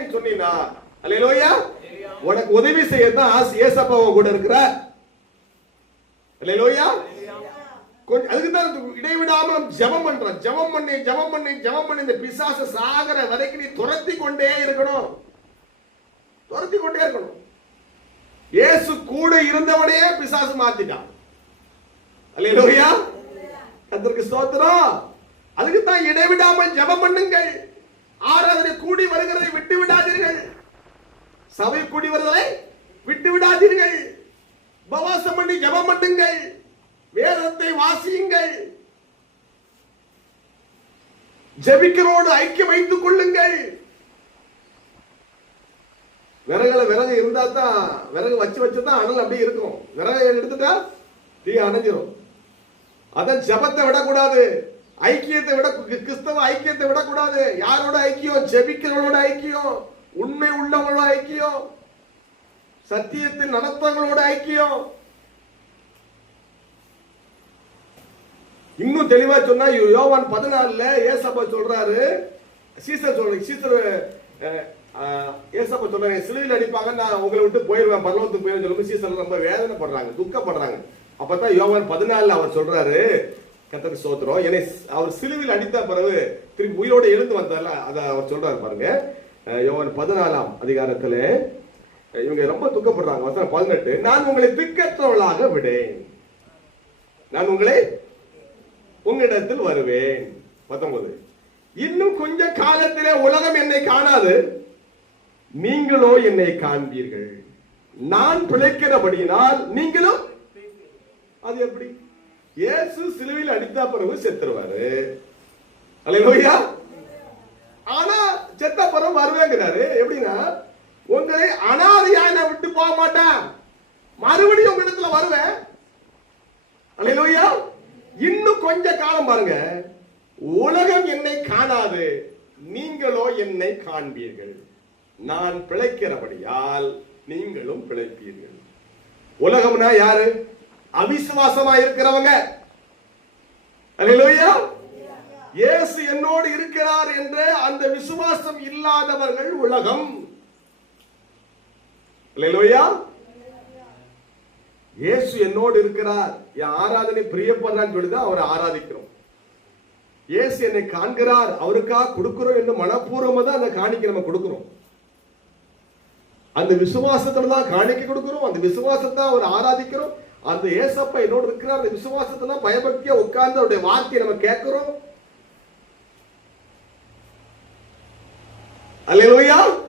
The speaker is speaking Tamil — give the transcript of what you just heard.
நீ சொன்னீனா, அல்லேலூயா, உனக்கு உதவி செய்யத்தான் ஏசப்பா கூட இருக்கிறார். அல்லேலூயா. அதுக்கு தான் இடைவிடாம ஜெபம் பண்றோம். ஜெபம் பண்ணி ஜெபம் பண்ணி ஜெபம் பண்ணி இந்த பிசாசு சாகர வரைக்கும் நீ துரத்தி கொண்டே இருக்கணும். துரத்தி கொண்டே இருக்கணும். இயேசு கூட இருந்தவனே பிசாசு மாத்திட்டான். அல்லேலூயா. கர்த்தருக்கு ஸ்தோத்திரம். அதுக்கு தான் இடைவிடாமல் ஜெபம் பண்ணுங்கள். ஆராதனை கூடி வருகிறதை விட்டு விடாதீர்கள். சபை கூடி வருவதை விட்டு விடாதீர்கள். உபவாசம் பண்ணி ஜெபம் பண்ணுங்கள். வேதத்தை வாசியுங்கள். ஜெபிக்கிறோடு ஐக்கியம் வைத்துக் கொள்ளுங்கள். விறகு இருந்தா தான், விறகு வச்சுதான் அனல் அப்படியே இருக்கும். விறகு எடுத்துட்டா தீ அணைஞ்சிரும். அதான் ஜெபத்தை விடக்கூடாது. ஐக்கியத்தை விட, கிறிஸ்தவ ஐக்கியத்தை விடக்கூடாது. யாரோட ஐக்கியம்? ஜெபிக்கிறவங்களோட ஐக்கியம், உண்மை உள்ளவங்களோட ஐக்கியம், சத்தியத்தில் நடத்தவங்களோட ஐக்கியம். இன்னும் தெளிவா சொன்னா யோவான் 14 ஏசப்பா சொல்றாரு, ஏசப்பா சொல்றாரு, சிலுவையில் அடிப்பாங்க, நான் உங்களை விட்டு போயிருவேன், பரலோகத்துக்கு போயிருவேன் சொல்லும்போது சீசர் ரொம்ப வேதனைப்படுறாங்க, துக்கப்படுறாங்க. அப்பதான் யோவான் 14 அவர் சொல்றாரு, கர்த்தருக்கு ஸ்தோத்திரம், என்னை அவர் சிலுவையில் அடித்த பிறகு திருப்பி உயிரோட எழுந்து வந்தால அதை அவர் சொல்றாரு பாருங்க. யோவான் 14 அதிகாரத்துல இவங்க ரொம்ப துக்கப்படுறாங்க. வசனம் 18, நான் உங்களை திக்கற்றவர்களாக விடேன், நான் உங்களை உங்களிடத்தில் வருவேன். 19, இன்னும் கொஞ்ச காலத்திலே உலகம் என்னை காணாது, நீங்களோ என்னை காண்பீர்கள், நான் பிழைக்கிறபடியினால் நீங்களும். அது எப்படி? இயேசு சிலுவையில் அடித்த பிறகு செத்துருவாரு. அல்லேலூயா. ஆனா செத்த பிறகு வருவேங்கிறாரு. எப்படின்னா, உங்களை அனாதையா நான் விட்டு போக மாட்டேன், மறுபடியும் உங்க இடத்துல வருவேன். அல்லேலூயா. இன்னும் கொஞ்ச காலம் பாருங்க, உலகம் என்னை காணாது, நீங்களோ என்னை காண்பீர்கள், நான் பிழைக்கிறபடியால் நீங்களும் பிழைப்பீர்கள். உலகம்னா யாரு? அவிசுவாசமா இருக்கிறவங்க. அல்லேலூயா. இயேசு என்னோடு இருக்கிறார் என்ற அந்த விசுவாசம் இல்லாதவர்கள் உலகம். அல்லேலூயா. இயேசு என்னோடு இருக்கிறார், என் ஆராதனை பிரியப்படுறான்னு சொல்லிதான் அவரை ஆராதிக்கிறோம். இயேசு என்னை காண்கிறார், அவருக்காக கொடுக்கிறோம் என்று மனப்பூர்வமா தான் அந்த காணிக்கை நம்ம கொடுக்கிறோம். அந்த விசுவாசத்துல தான் காணிக்கை கொடுக்கிறோம், அந்த விசுவாசத்தை அவர் ஆராதிக்கிறோம். அந்த ஏசப்பா என்னோடு இருக்கிறார், அந்த விசுவாசத்துல பயபக்தியா உட்கார்ந்து அவருடைய வார்த்தையை நம்ம கேட்கிறோம். அல்லேலூயா.